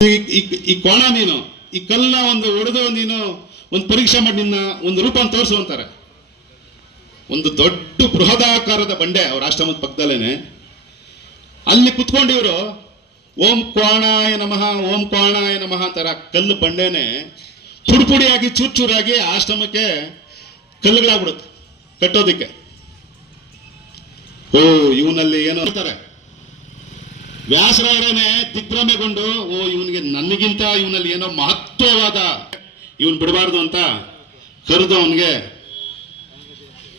ಈ- ಈ- ಈ ಕೋಣ ನೀನು ಈ ಕಲ್ಲ ಒಂದು ಹೊಡೆದು ನೀನು ಒಂದು ಪರೀಕ್ಷೆ ಮಾಡಿ ನಿನ್ನ ಒಂದು ರೂಪ ತೋರಿಸು ಅಂತಾರೆ. ಒಂದು ದೊಡ್ಡ ಬೃಹದಾಕಾರದ ಬಂಡೆ ಅವ್ರ ಆಶ್ರಮದ ಪಕ್ಕದಲ್ಲೇನೆ. ಅಲ್ಲಿ ಕುತ್ಕೊಂಡು ಇವರು, ಓಂ ಕ್ವಾಣಾಯ ನಮಃ, ಓಂ ಕ್ವಾಣಾಯ ನಮಃ ಅಂತಾರ. ಕಲ್ಲು ಬಂಡೆನೆ ಪುಡಿಪುಡಿಯಾಗಿ, ಚೂರು ಚೂರಾಗಿ ಆಶ್ರಮಕ್ಕೆ ಕಲ್ಲುಗಳಾಗ್ಬಿಡುತ್ತೆ, ಕಟ್ಟೋದಿಕ್ಕೆ. ಓ, ಇವನಲ್ಲಿ ಏನೋ ಅಂತಾರೆ. ವ್ಯಾಸರಾಯರೇ ದಿಗ್ಭ್ರಮೆಗೊಂಡು ಓ, ಇವನಿಗೆ ನನಗಿಂತ ಇವನಲ್ಲಿ ಏನೋ ಮಹತ್ವವಾದ ಇವನ್ ಬಿಡಬಾರ್ದು ಅಂತ ಕರೆದು ಅವನಿಗೆ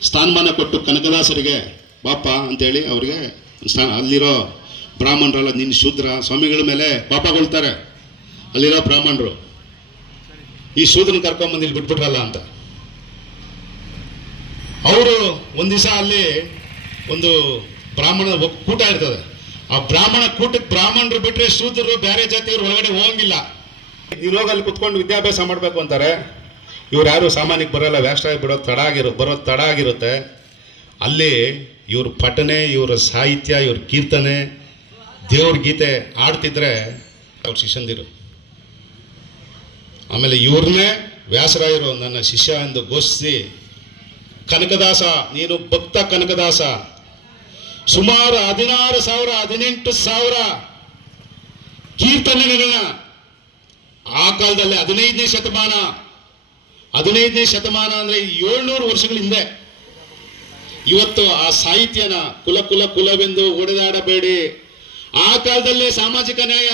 ಸ್ಥಾನಮಾನ ಕೊಟ್ಟು ಕನಕದಾಸರಿಗೆ, ಬಾಪ ಅಂತೇಳಿ ಅವ್ರಿಗೆ ಸ್ಥಾನ ಅಲ್ಲಿರೋ ಬ್ರಾಹ್ಮಣರಲ್ಲ, ನಿನ್ನ ಶೂದ್ರ ಸ್ವಾಮಿಗಳ ಮೇಲೆ ಪಾಪಗೊಳ್ತಾರೆ ಅಲ್ಲಿರೋ ಬ್ರಾಹ್ಮಣರು, ಈ ಶೂದ್ರನ ಕರ್ಕೊಂಬಂದು ಇಲ್ಲಿ ಬಿಟ್ಬಿಟ್ರಲ್ಲ ಅಂತ. ಅವರು ಒಂದು ದಿವಸ ಅಲ್ಲಿ ಒಂದು ಬ್ರಾಹ್ಮಣ ಕೂಟ ಇರ್ತದೆ. ಆ ಬ್ರಾಹ್ಮಣ ಕೂಟಕ್ಕೆ ಬ್ರಾಹ್ಮಣರು ಬಿಟ್ರೆ ಶೂದ್ರರು ಬೇರೆ ಜಾತಿಯವರು ಒಳಗಡೆ ಹೋಗಂಗಿಲ್ಲ. ಅಲ್ಲಿ ಕುತ್ಕೊಂಡು ವಿದ್ಯಾಭ್ಯಾಸ ಮಾಡಬೇಕು ಅಂತಾರೆ. ಇವ್ರು ಯಾರು ಸಾಮಾನ್ಯಕ್ಕೆ ಬರೋಲ್ಲ ವ್ಯಾಸರಾಯ ಬಿಡೋದು ತಡ ಆಗಿರೋ, ಬರೋದು ತಡ ಆಗಿರುತ್ತೆ. ಅಲ್ಲಿ ಇವ್ರ ಪಠನೆ, ಇವ್ರ ಸಾಹಿತ್ಯ, ಇವ್ರ ಕೀರ್ತನೆ, ದೇವ್ರ ಗೀತೆ ಆಡ್ತಿದ್ರೆ ಅವ್ರ ಶಿಷ್ಯಂದಿರು. ಆಮೇಲೆ ಇವ್ರನ್ನೇ ವ್ಯಾಸರಾಯರು ನನ್ನ ಶಿಷ್ಯ ಎಂದು ಘೋಷಿಸಿ, ಕನಕದಾಸ, ನೀನು ಭಕ್ತ ಕನಕದಾಸ. ಸುಮಾರು ಹದಿನಾರು ಸಾವಿರ, ಹದಿನೆಂಟು ಸಾವಿರ ಕೀರ್ತನೆಗಳನ್ನ ಆ ಕಾಲದಲ್ಲಿ ಹದಿನೈದನೇ ಶತಮಾನ. ಹದಿನೈದನೇ ಶತಮಾನ ಅಂದ್ರೆ ಏಳ್ನೂರು ವರ್ಷಗಳ ಹಿಂದೆ. ಇವತ್ತು ಆ ಸಾಹಿತ್ಯನ ಕುಲ ಕುಲ ಕುಲವೆಂದು ಒಡೆದಾಡಬೇಡಿ. ಆ ಕಾಲದಲ್ಲೇ ಸಾಮಾಜಿಕ ನ್ಯಾಯ,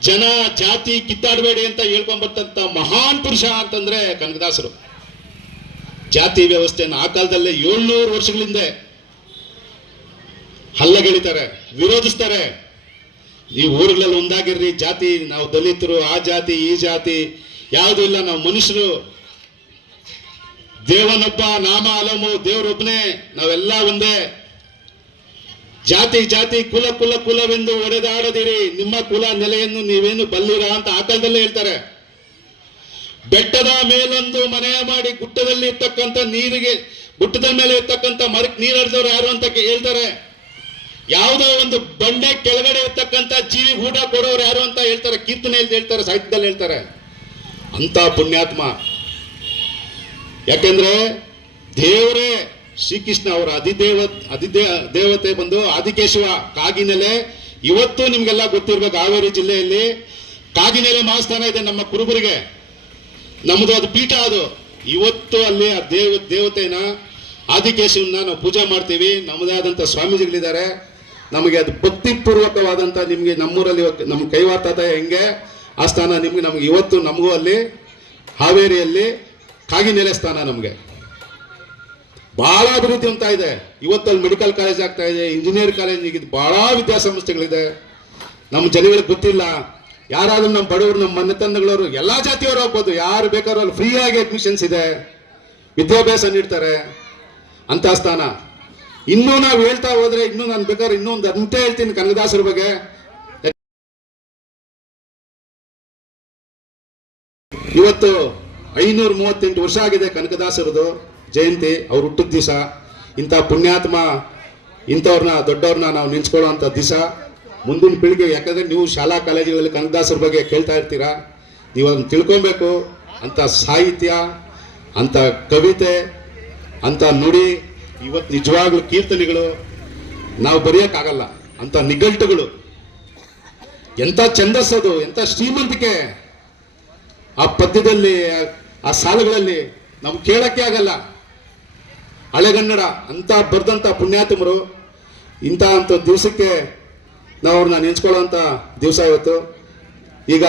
ಜನ, ಜಾತಿ ಕಿತ್ತಾಡಬೇಡಿ ಅಂತ ಹೇಳ್ಕೊಂಡ್ಬರ್ತಂತ ಮಹಾನ್ ಪುರುಷ ಅಂತಂದ್ರೆ ಕನಕದಾಸರು. ಜಾತಿ ವ್ಯವಸ್ಥೆಯನ್ನು ಆ ಕಾಲದಲ್ಲೇ ಏಳ್ನೂರು ವರ್ಷಗಳಿಂದೆ ಹಲ್ಲಗೆಳಿತಾರೆ ವಿರೋಧಿಸ್ತಾರೆ. ನೀವು ಊರುಗಳಲ್ಲಿ ಒಂದಾಗಿರ್ರಿ ಜಾತಿ, ನಾವು ದಲಿತರು, ಆ ಜಾತಿ, ಈ ಜಾತಿ, ಯಾವುದು ಇಲ್ಲ, ನಾವು ಮನುಷ್ಯರು. ದೇವನೊಬ್ಬ, ನಾಮ ಅಲಮು ದೇವರೊಬ್ಬನೇ ನಾವೆಲ್ಲ ಒಂದೇ. ಜಾತಿ ಜಾತಿ, ಕುಲ ಕುಲ, ಕುಲವೆಂದು ಒಡೆದಾಡದಿರಿ. ನಿಮ್ಮ ಕುಲ ನೆಲೆಯನ್ನು ನೀವೇನು ಬಲ್ಲೀರ ಅಂತ ಆ ಕಾಲದಲ್ಲೇ ಹೇಳ್ತಾರೆ. ಬೆಟ್ಟದ ಮೇಲೊಂದು ಮನೆಯ ಮಾಡಿ ಗುಟ್ಟದಲ್ಲಿ ಇರ್ತಕ್ಕಂಥ ನೀರಿಗೆ ಗುಟ್ಟದ ಮೇಲೆ ಇರ್ತಕ್ಕಂಥ ಮರಕ್ಕೆ ನೀರು ಯಾರು ಅಂತ ಹೇಳ್ತಾರೆ. ಯಾವುದೋ ಒಂದು ಬಂಡೆ ಕೆಳಗಡೆ ಇರ್ತಕ್ಕಂಥ ಜೀವಿ ಊಟ ಕೊಡೋರು ಯಾರು ಅಂತ ಹೇಳ್ತಾರೆ ಕೀರ್ತನೆಯಲ್ಲಿ ಹೇಳ್ತಾರೆ, ಸಾಹಿತ್ಯದಲ್ಲಿ ಹೇಳ್ತಾರೆ. ಅಂತ ಪುಣ್ಯಾತ್ಮ. ಯಾಕೆಂದ್ರೆ ದೇವರೇ ಶ್ರೀಕೃಷ್ಣ ಅವರ ಅಧಿದೇವ, ಅಧಿದೇ, ದೇವತೆ ಬಂದು ಆದಿಕೇಶವ ಕಾಗಿನೆಲೆ, ಇವತ್ತು ನಿಮ್ಗೆಲ್ಲ ಗೊತ್ತಿರ್ಬೇಕು, ಹಾವೇರಿ ಜಿಲ್ಲೆಯಲ್ಲಿ ಕಾಗಿನೆಲೆ ಮಹಾಸ್ಥಾನ ಇದೆ ನಮ್ಮ ಕುರುಬರಿಗೆ. ನಮ್ಮದು ಅದು ಪೀಠ ಅದು. ಇವತ್ತು ಅಲ್ಲಿ ಆ ದೇವ, ದೇವತೆನ, ಆದಿಕೇಶವನ್ನ ನಾವು ಪೂಜೆ ಮಾಡ್ತೀವಿ. ನಮ್ಮದೇ ಆದಂಥ ಸ್ವಾಮೀಜಿಗಳಿದ್ದಾರೆ. ನಮಗೆ ಅದು ಭಕ್ತಿಪೂರ್ವಕವಾದಂಥ ನಿಮಗೆ ನಮ್ಮೂರಲ್ಲಿ ನಮ್ಮ ಕೈವಾರ್ತಾದ ಹೆಂಗೆ? ಆ ಸ್ಥಾನ ನಿಮ್ಗೆ ನಮ್ಗೆ ಇವತ್ತು ನಮಗೂ ಅಲ್ಲಿ, ಹಾವೇರಿಯಲ್ಲಿ, ಕಾಗಿನೆಲೆ ಸ್ಥಾನ ನಮಗೆ. ಬಹಳ ಅಭಿವೃದ್ಧಿ ಅಂತ ಇದೆ. ಇವತ್ತು ಅಲ್ಲಿ ಮೆಡಿಕಲ್ ಕಾಲೇಜ್ ಆಗ್ತಾ ಇದೆ ಇಂಜಿನಿಯರ್ ಕಾಲೇಜ್ ಈಗ ಬಹಳ ವಿದ್ಯಾಸಂಸ್ಥೆಗಳಿದೆ. ನಮ್ಮ ಜನಗಳಿಗೆ ಗೊತ್ತಿಲ್ಲ. ಯಾರಾದರೂ ನಮ್ಮ ಬಡವರು, ನಮ್ಮ ಮನೆತನಗಳವರು ಎಲ್ಲ ಜಾತಿಯವರು ಹೋಗ್ಬೋದು. ಯಾರು ಬೇಕಾದ್ರೂ ಅಲ್ಲಿ ಫ್ರೀಯಾಗಿ ಅಡ್ಮಿಷನ್ಸ್ ಇದೆ. ವಿದ್ಯಾಭ್ಯಾಸ ನೀಡ್ತಾರೆ. ಅಂತ ಸ್ಥಾನ. ಇನ್ನೂ ನಾವು ಹೇಳ್ತಾ ಹೋದ್ರೆ ಇನ್ನೂ ನಾನು ಬೇಕಾದ್ರೆ ಇನ್ನೊಂದು ಅಂತ ಹೇಳ್ತೀನಿ ಕನಕದಾಸರ ಬಗ್ಗೆ. ಇವತ್ತು ಐನೂರ ಮೂವತ್ತೆಂಟು ವರ್ಷ ಆಗಿದೆ ಕನಕದಾಸರದು ಜಯಂತಿ, ಅವ್ರು ಹುಟ್ಟಿದ ದಿವಸ. ಇಂಥ ಪುಣ್ಯಾತ್ಮ ಇಂಥವ್ರನ್ನ ದೊಡ್ಡವ್ರನ್ನ ನಾವು ನೆನ್ಸ್ಕೊಳ್ಳೋ ಅಂಥ ದಿವಸ. ಮುಂದಿನ ಪೀಳಿಗೆ, ಯಾಕಂದ್ರೆ ನೀವು ಶಾಲಾ ಕಾಲೇಜುಗಳಲ್ಲಿ ಕನಕದಾಸರ ಬಗ್ಗೆ ಕೇಳ್ತಾ ಇರ್ತೀರಾ? ನೀವು ಅದನ್ನು ತಿಳ್ಕೊಬೇಕು. ಅಂಥ ಸಾಹಿತ್ಯ, ಅಂಥ ಕವಿತೆ, ಅಂಥ ನುಡಿ ಇವತ್ತು ನಿಜವಾಗ್ಲೂ ಕೀರ್ತನೆಗಳು ನಾವು ಬರೆಯೋಕ್ಕಾಗಲ್ಲ. ಅಂತ ನಿಘಂಟುಗಳು. ಎಂಥ ಛಂದಸ್ಸದು ಎಂಥ ಶ್ರೀಮಂತಿಕೆ. ಆ ಪದ್ಯದಲ್ಲಿ, ಆ ಸಾಲುಗಳಲ್ಲಿ ನಮ್ಗೆ ಕೇಳಕ್ಕೆ ಆಗಲ್ಲ. ಹಳೆಗನ್ನಡ ಅಂತ ಬರ್ದಂತ ಪುಣ್ಯಾತ್ಮರು ಇಂಥ ಅಂತ ದಿವಸಕ್ಕೆ ನಾವು ಅವ್ರನ್ನ ನೆನೆಸ್ಕೊಳ್ಳೋ ದಿವಸ ಇವತ್ತು ಈಗ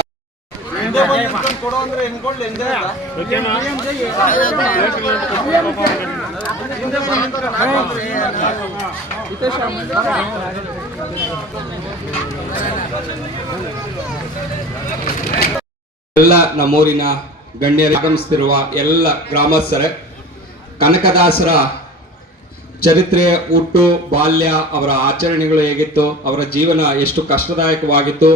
ಎಲ್ಲ ನಮ್ಮೂರಿನ ಗಣ್ಯರು ಆಗಮಿಸ್ತಿರುವ ಎಲ್ಲ ಗ್ರಾಮಸ್ಥರೇ ಕನಕದಾಸರ ಚರಿತ್ರೆ ಹುಟ್ಟು ಬಾಲ್ಯ ಅವರ ಆಚರಣೆಗಳು ಹೇಗಿತ್ತು ಅವರ ಜೀವನ ಎಷ್ಟು ಕಷ್ಟದಾಯಕವಾಗಿತ್ತು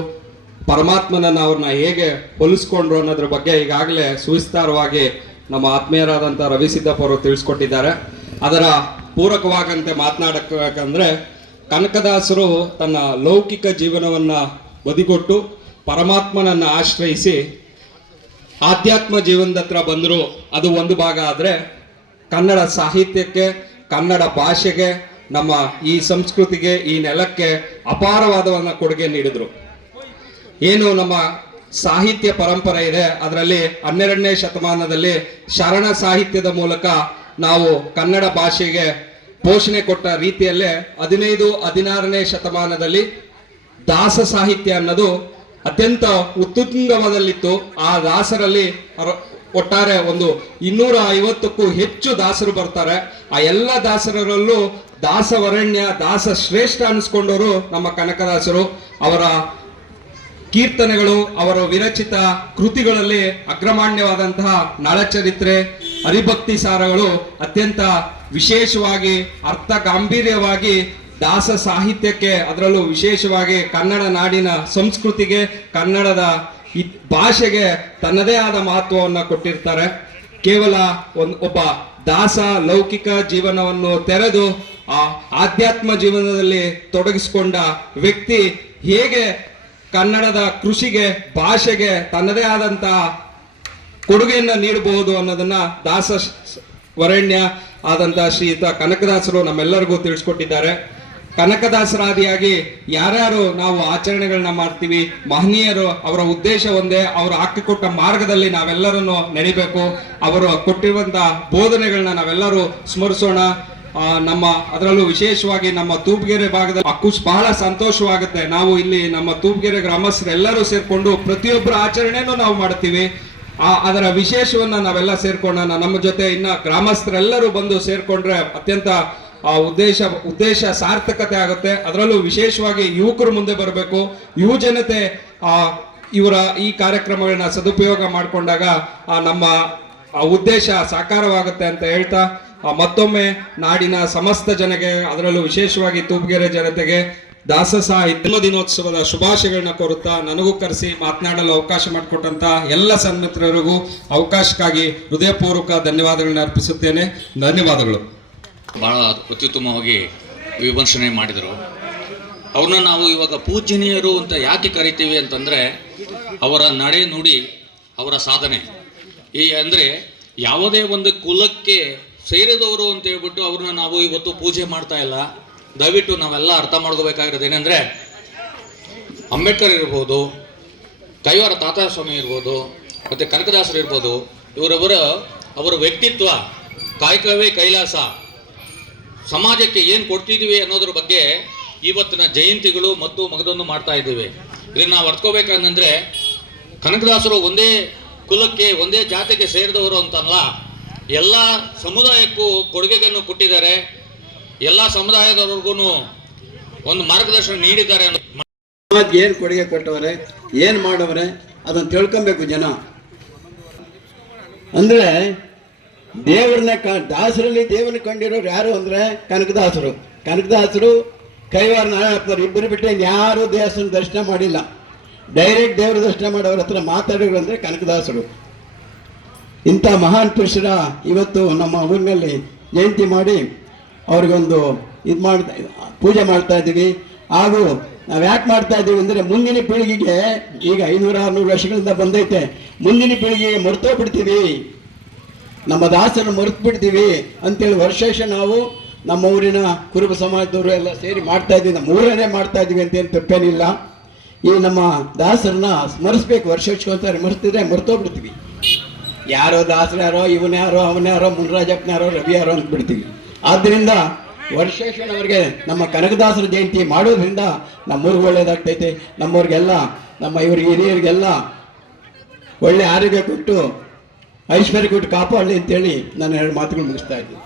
ಪರಮಾತ್ಮನನ್ನ ಅವ್ರನ್ನ ಹೇಗೆ ಹೋಲಿಸ್ಕೊಂಡ್ರು ಅನ್ನೋದ್ರ ಬಗ್ಗೆ ಈಗಾಗಲೇ ಸುವಿಸ್ತಾರವಾಗಿ ನಮ್ಮ ಆತ್ಮೀಯರಾದಂಥ ರವಿ ಸಿದ್ದಪ್ಪ ಅವರು ತಿಳಿಸ್ಕೊಟ್ಟಿದ್ದಾರೆ. ಅದರ ಪೂರಕವಾಗಂತೆ ಮಾತನಾಡಬೇಕಂದ್ರೆ ಕನಕದಾಸರು ತನ್ನ ಲೌಕಿಕ ಜೀವನವನ್ನ ಬದಿಗೊಟ್ಟು ಪರಮಾತ್ಮನನ್ನ ಆಶ್ರಯಿಸಿ ಆಧ್ಯಾತ್ಮ ಜೀವನದ ಹತ್ರ ಬಂದರು. ಅದು ಒಂದು ಭಾಗ ಆದರೆ ಕನ್ನಡ ಸಾಹಿತ್ಯಕ್ಕೆ, ಕನ್ನಡ ಭಾಷೆಗೆ, ನಮ್ಮ ಈ ಸಂಸ್ಕೃತಿಗೆ, ಈ ನೆಲಕ್ಕೆ ಅಪಾರವಾದವನ್ನ ಕೊಡುಗೆ ನೀಡಿದರು. ಏನು ನಮ್ಮ ಸಾಹಿತ್ಯ ಪರಂಪರೆ ಇದೆ, ಅದರಲ್ಲಿ ಹನ್ನೆರಡನೇ ಶತಮಾನದಲ್ಲಿ ಶರಣ ಸಾಹಿತ್ಯದ ಮೂಲಕ ನಾವು ಕನ್ನಡ ಭಾಷೆಗೆ ಪೋಷಣೆ ಕೊಟ್ಟ ರೀತಿಯಲ್ಲೇ ಹದಿನೈದು, ಹದಿನಾರನೇ ಶತಮಾನದಲ್ಲಿ ದಾಸ ಸಾಹಿತ್ಯ ಅನ್ನೋದು ಅತ್ಯಂತ ಉತ್ತುಂಗವಾದಲ್ಲಿತ್ತು. ಆ ದಾಸರಲ್ಲಿ ಒಟ್ಟಾರೆ ಒಂದು ಇನ್ನೂರ ಐವತ್ತಕ್ಕೂ ಹೆಚ್ಚು ದಾಸರು ಬರ್ತಾರೆ. ಆ ಎಲ್ಲ ದಾಸರಲ್ಲೂ ದಾಸವರಣ್ಯ ದಾಸ ಶ್ರೇಷ್ಠ ಅನಿಸ್ಕೊಂಡವರು ನಮ್ಮ ಕನಕದಾಸರು. ಅವರ ಕೀರ್ತನೆಗಳು ಅವರ ವಿರಚಿತ ಕೃತಿಗಳಲ್ಲಿ ಅಗ್ರಮಾನ್ಯವಾದಂತಹ ನಳಚರಿತ್ರೆ ಹರಿಭಕ್ತಿ ಸಾರಗಳು ಅತ್ಯಂತ ವಿಶೇಷವಾಗಿ, ಅರ್ಥ ಗಾಂಭೀರ್ಯವಾಗಿ ದಾಸ ಸಾಹಿತ್ಯಕ್ಕೆ ಅದರಲ್ಲೂ ವಿಶೇಷವಾಗಿ ಕನ್ನಡ ನಾಡಿನ ಸಂಸ್ಕೃತಿಗೆ, ಕನ್ನಡದ ಭಾಷೆಗೆ ತನ್ನದೇ ಆದ ಮಹತ್ವವನ್ನು ಕೊಟ್ಟಿರ್ತಾರೆ. ಕೇವಲ ಒಂದು, ಒಬ್ಬ ದಾಸ ಲೌಕಿಕ ಜೀವನವನ್ನು ತೆರೆದು ಆ ಆಧ್ಯಾತ್ಮ ಜೀವನದಲ್ಲಿ ತೊಡಗಿಸಿಕೊಂಡ ವ್ಯಕ್ತಿ ಹೇಗೆ ಕನ್ನಡದ ಕೃಷಿಗೆ, ಭಾಷೆಗೆ ತನ್ನದೇ ಆದಂತಹ ಕೊಡುಗೆಯನ್ನು ನೀಡಬಹುದು ಅನ್ನೋದನ್ನ ದಾಸ ವರಣ್ಯ ಆದಂತಹ ಶ್ರೀಯುತ ಕನಕದಾಸರು ನಮ್ಮೆಲ್ಲರಿಗೂ ತಿಳಿಸ್ಕೊಟ್ಟಿದ್ದಾರೆ. ಕನಕದಾಸರಾದಿಯಾಗಿ ಯಾರ್ಯಾರು ನಾವು ಆಚರಣೆಗಳನ್ನ ಮಾಡ್ತೀವಿ, ಮಹನೀಯರು ಅವರ ಉದ್ದೇಶ ಒಂದೇ, ಅವರು ಹಾಕಿಕೊಟ್ಟ ಮಾರ್ಗದಲ್ಲಿ ನಾವೆಲ್ಲರನ್ನು ನಡಿಬೇಕು, ಅವರು ಕೊಟ್ಟಿರುವಂತಹ ಬೋಧನೆಗಳನ್ನ ನಾವೆಲ್ಲರೂ ಸ್ಮರಿಸೋಣ. ನಮ್ಮ, ಅದರಲ್ಲೂ ವಿಶೇಷವಾಗಿ ನಮ್ಮ ತೂಪ್ಗೆರೆ ಭಾಗದ ಅಕ್ಕುಶ್ ಬಹಳ ಸಂತೋಷವಾಗುತ್ತೆ. ನಾವು ಇಲ್ಲಿ ನಮ್ಮ ತೂಪ್ಗೆರೆ ಗ್ರಾಮಸ್ಥರೆಲ್ಲರೂ ಸೇರ್ಕೊಂಡು ಪ್ರತಿಯೊಬ್ಬರ ಆಚರಣೆನೂ ನಾವು ಮಾಡ್ತೀವಿ ಆ, ಅದರ ವಿಶೇಷವನ್ನ ನಾವೆಲ್ಲ ಸೇರ್ಕೊಳ್ಳೋಣ ನಮ್ಮ ಜೊತೆ ಇನ್ನ ಗ್ರಾಮಸ್ಥರೆಲ್ಲರೂ ಬಂದು ಸೇರ್ಕೊಂಡ್ರೆ ಅತ್ಯಂತ, ಆ, ಉದ್ದೇಶ ಉದ್ದೇಶ ಸಾರ್ಥಕತೆ ಆಗುತ್ತೆ. ಅದರಲ್ಲೂ ವಿಶೇಷವಾಗಿ ಯುವಕರು ಮುಂದೆ ಬರಬೇಕು. ಯುವ ಜನತೆ ಆ, ಇವರ ಈ ಕಾರ್ಯಕ್ರಮಗಳನ್ನ ಸದುಪಯೋಗ ಮಾಡಿಕೊಂಡಾಗ, ಆ, ನಮ್ಮ, ಆ, ಉದ್ದೇಶ ಸಾಕಾರವಾಗುತ್ತೆ ಅಂತ ಹೇಳ್ತಾ ಮತ್ತೊಮ್ಮೆ ನಾಡಿನ ಸಮಸ್ತ ಜನಗೆ, ಅದರಲ್ಲೂ ವಿಶೇಷವಾಗಿ ತೂಪ್ಗೆರೆ ಜನತೆಗೆ ದಾಸ ಸಾಹಿತ್ಯ ದಿನೋತ್ಸವದ ಶುಭಾಶಯಗಳನ್ನ ಕೋರುತ್ತಾ ನನಗೂ ಕರೆಸಿ ಮಾತನಾಡಲು ಅವಕಾಶ ಮಾಡಿಕೊಟ್ಟಂತ ಎಲ್ಲ ಸನ್ಮಿತ್ರರಿಗೂ ಅವಕಾಶಕ್ಕಾಗಿ ಹೃದಯಪೂರ್ವಕ ಧನ್ಯವಾದಗಳನ್ನ ಅರ್ಪಿಸುತ್ತೇನೆ. ಧನ್ಯವಾದಗಳು. ಬಹಳ ಅತ್ಯುತ್ತಮವಾಗಿ ವಿಮರ್ಶನೆ ಮಾಡಿದರು. ಅವ್ರನ್ನ ನಾವು ಇವಾಗ ಪೂಜನೀಯರು ಅಂತ ಯಾಕೆ ಕರಿತೀವಿ ಅಂತಂದರೆ, ಅವರ ನಡೆ ನುಡಿ, ಅವರ ಸಾಧನೆ. ಈ ಅಂದರೆ ಯಾವುದೇ ಒಂದು ಕುಲಕ್ಕೆ ಸೇರಿದವರು ಅಂತ ಹೇಳ್ಬಿಟ್ಟು ಅವ್ರನ್ನ ನಾವು ಇವತ್ತು ಪೂಜೆ ಮಾಡ್ತಾ ಇಲ್ಲ. ದಯವಿಟ್ಟು ನಾವೆಲ್ಲ ಅರ್ಥ ಮಾಡ್ಕೋಬೇಕಾಗಿರೋದು ಏನಂದರೆ, ಅಂಬೇಡ್ಕರ್ ಇರ್ಬೋದು ಕೈವಾರ ತಾತಾಸ್ವಾಮಿ ಇರ್ಬೋದು, ಮತ್ತು ಕನಕದಾಸರು ಇರ್ಬೋದು, ಇವರವರ, ಅವರ ವ್ಯಕ್ತಿತ್ವ, ಕಾಯಕವೇ ಕೈಲಾಸ, ಸಮಾಜಕ್ಕೆ ಏನು ಕೊಡ್ತಿದ್ದೀವಿ ಅನ್ನೋದ್ರ ಬಗ್ಗೆ ಇವತ್ತಿನ ಜಯಂತಿಗಳು ಮತ್ತು ಮಗದೊಂದು ಮಾಡ್ತಾ ಇದ್ದೀವಿ. ಇದನ್ನು ನಾವು ಅರ್ಥಕೋಬೇಕಂದ್ರೆ ಕನಕದಾಸರು ಒಂದೇ ಕುಲಕ್ಕೆ, ಒಂದೇ ಜಾತಿಗೆ ಸೇರಿದವರು ಅಂತಲ್ಲ ಎಲ್ಲ ಸಮುದಾಯಕ್ಕೂ ಕೊಡುಗೆಗಳನ್ನು ಕೊಟ್ಟಿದ್ದಾರೆ. ಎಲ್ಲ ಸಮುದಾಯದವ್ರಿಗೂ ಒಂದು ಮಾರ್ಗದರ್ಶನ ನೀಡಿದ್ದಾರೆ ಏನು ಕೊಡುಗೆ ಕೊಟ್ಟವರೆ, ಏನು ಮಾಡವರೆ ಅದನ್ನು ತಿಳ್ಕೊಬೇಕು ಜನ. ಅಂದ್ರೆ ದೇವ್ರನ್ನ ಕ, ದಾಸರಲ್ಲಿ ದೇವರನ್ನ ಕಂಡಿರೋರು ಯಾರು ಅಂದ್ರೆ ಕನಕದಾಸರು. ಕನಕದಾಸರು ಕೈವಾರ ನಾರಾಯಣಪ್ಪನವ್ರು ಇಬ್ಬರು ಬಿಟ್ಟರೆ ಯಾರು ದೇವಸ್ಥಾನ ದರ್ಶನ ಮಾಡಿಲ್ಲ. ಡೈರೆಕ್ಟ್ ದೇವರ ದರ್ಶನ ಮಾಡೋರ ಹತ್ರ ಮಾತಾಡೋರು ಅಂದ್ರೆ ಕನಕದಾಸರು. ಇಂಥ ಮಹಾನ್ ಪುರುಷರ ಇವತ್ತು ನಮ್ಮ ಊರಿನಲ್ಲಿ ಜಯಂತಿ ಮಾಡಿ ಅವ್ರಿಗೊಂದು ಇದು ಮಾಡ್ತಾ ಪೂಜೆ ಮಾಡ್ತಾ ಇದ್ದೀವಿ. ಹಾಗೂ ನಾವು ಯಾಕೆ ಮಾಡ್ತಾ ಇದ್ದೀವಿ ಅಂದರೆ ಮುಂದಿನ ಪೀಳಿಗೆಗೆ ಈಗ ಐನೂರ ಆರುನೂರು ವರ್ಷಗಳಿಂದ ಬಂದೈತೆ. ಮುಂದಿನ ಪೀಳಿಗೆಗೆ ಬಿಡ್ತೀವಿ. ನಮ್ಮ ದಾಸರನ್ನು ಮರೆತು ಬಿಡ್ತೀವಿ ಅಂತೇಳಿ ವರ್ಷ ನಾವು ನಮ್ಮ ಊರಿನ ಕುರುಬ ಸಮಾಜದವರು ಎಲ್ಲ ಸೇರಿ ಮಾಡ್ತಾ ಇದ್ದೀವಿ. ನಮ್ಮ ಊರನ್ನೇ ಮಾಡ್ತಾ ಇದ್ದೀವಿ ಅಂತೇನು ತಪ್ಪೇನಿಲ್ಲ. ಈ ನಮ್ಮ ದಾಸರನ್ನ ಸ್ಮರಿಸ್ಬೇಕು. ವರ್ಷ ಅಂತ ಮರೆತಿದ್ರೆ ಮರ್ತೋಗ್ಬಿಡ್ತೀವಿ. ಯಾರೋ ದಾಸರ್ಯಾರೋ ಯಾರೋ ಯಾರೋ ಅವನ ಯಾರೋ ಮುನ್ರಾಜಪ್ಪನ ಯಾರೋ ರವಿ ಯಾರೋ ಅಂತ ಬಿಡ್ತೀವಿ. ಆದ್ದರಿಂದ ವರ್ಷೇಶ್ವರವರಿಗೆ ನಮ್ಮ ಕನಕದಾಸರ ಜಯಂತಿ ಮಾಡೋದ್ರಿಂದ ನಮ್ಮೂರಿಗೆ ಒಳ್ಳೇದಾಗ್ತೈತೆ. ನಮ್ಮವ್ರಿಗೆಲ್ಲ, ನಮ್ಮ ಇವ್ರಿಗೆ ಹಿರಿಯರಿಗೆಲ್ಲ ಒಳ್ಳೆ ಆರೋಗ್ಯ ಕೊಟ್ಟು, ಐಶ್ವರ್ಯ ಕೊಟ್ಟು ಕಾಪಾಡಲಿ ಅಂತೇಳಿ ನಾನು ಎರಡು ಮಾತುಗಳು ಮುಗಿಸ್ತಾ ಇದ್ದೀನಿ.